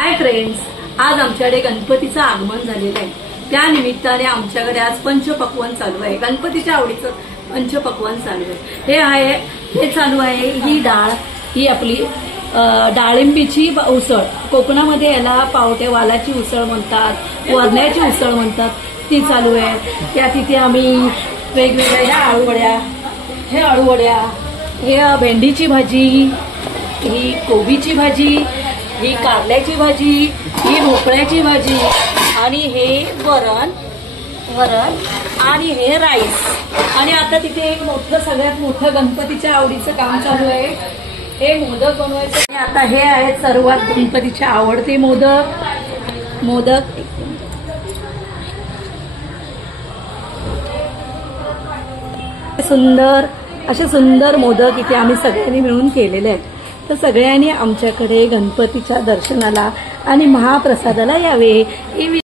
Hi friends, आज आमच्याकडे गणपतीचं आगमन झालेलं आहे। त्या निमित्ताने आमच्याकडे आज पंचपक्वान्न चालू आहे। गणपतीच्या आवडीचं पंचपक्वान्न चालू आहे। हे चालू आहे ही डाळ, ही आपली डाळिंबीची उसळ। कोकणामध्ये याला पावटे वालाची उसळ म्हणतात, वरण्याची उसळ म्हणतात, ती चालू आहे। त्या तिथे आम्ही वेगवेगळ्या ह्या आळूवड्या, हे भेंडीची भाजी, ही कोबीची भाजी, ही कारल्याची भाजी, ही भोपळ्याची भाजी, आणि हे वरण आणि हे राईस। आणि आता तिथे एक सगळ्यात मोठं गणपतीच्या आवडीचं काम चालू आहे, हे मोदक बनवायचं। आणि आता हे आहेत सर्वात गणपतीचे आवडते मोदक। असे सुंदर मोदक इथे आम्ही सगळ्यांनी मिळून केलेले आहेत। तर सगळ्यांनी आमच्याकडे गणपतीच्या दर्शनाला आणि महाप्रसादाला यावे।